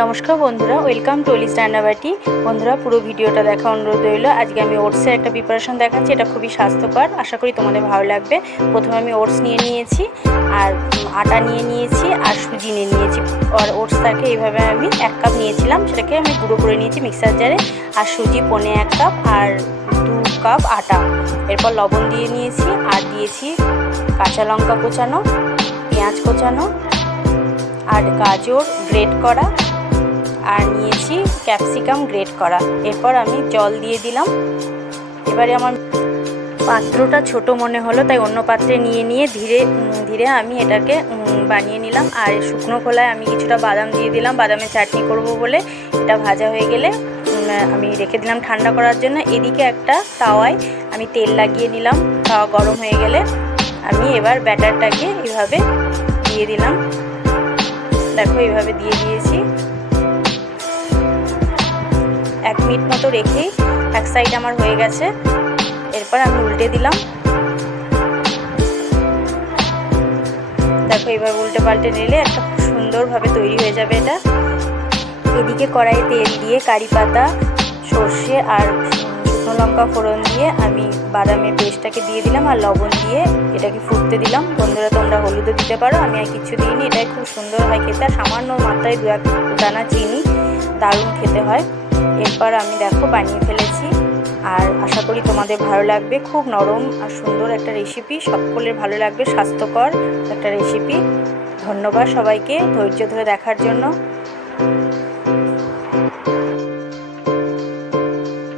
নমস্কার বন্ধুরা, welcome to অলিস রান্নাবাটি। বন্ধুরা, পুরো ভিডিওটা দেখা অনুরোধ রইল। আজকে আমি ওটসের একটা প্রিপারেশন দেখাচ্ছি। এটা খুবই স্বাস্থ্যকর, আশা করি তোমাদের ভালো লাগবে। প্রথমে আমি ওটস নিয়ে নিয়েছি, আর আটা নিয়ে নিয়েছি, আর সুজি নিয়ে নিয়েছি। আর ওটসটাকে এইভাবে আমি 1 কাপ নিয়েছিলাম, সেটাকে আমি গুঁড়ো করে নিয়েছি মিক্সার জারে। আর সুজি 1.25 কাপ, আর 2 কাপ আটা। এরপর লবণ দিয়ে নিয়েছি, আর দিয়েছি কাঁচা লঙ্কা কোচানো, পেঁয়াজ কোচানো, আর গাজর গ্রেট করা, আর নিয়েছি ক্যাপসিকাম গ্রেট করা। এরপর আমি জল দিয়ে দিলাম। এবারে আমার পাত্রটা ছোট মনে হলো, তাই অন্য পাত্রে নিয়ে ধীরে ধীরে আমি এটাকে বানিয়ে নিলাম। আর শুকনো খোলায় আমি কিছুটা বাদাম দিয়ে দিলাম, বাদামের চাটনি করব বলে। এটা ভাজা হয়ে গেলে আমি রেখে দিলাম ঠান্ডা করার জন্য। এদিকে একটা তাওয়ায় আমি তেল লাগিয়ে নিলাম। তাওয়া গরম হয়ে গেলে আমি এবার ব্যাটারটাকে এইভাবে দিয়ে দিলাম। দেখো, এইভাবে দিয়ে দিয়েছি। 1 মিনিট মতো রেখেই এক সাইড আমার হয়ে গেছে। এরপর আমি উল্টে দিলাম। দেখো, এইভাবে উল্টে পাল্টে নিলে একটা খুব সুন্দরভাবে তৈরি হয়ে যাবে এটা। এদিকে কড়াইয়ে তেল দিয়ে কারি পাতা, সর্ষে আর শুকনো লঙ্কা ফোড়ন দিয়ে আমি বাদামের পেস্টটাকে দিয়ে দিলাম, আর লবণ দিয়ে এটাকে ফুটতে দিলাম। বন্ধুরা, তোমরা হলুদও দিতে পারো, আমি আর কিচ্ছু দিইনি। এটাই খুব সুন্দর হয় খেতে। আর সামান্য মাত্রায় 2-1 দানা চিনি, দারুণ খেতে হয়। এরপর আমি দেখো বানিয়ে ফেলেছি, আর আশা করি তোমাদের ভালো লাগবে। খুব নরম আর সুন্দর একটা রেসিপি, সকলের ভালো লাগবে, স্বাস্থ্যকর একটা রেসিপি। ধন্যবাদ সবাইকে ধৈর্য ধরে দেখার জন্য।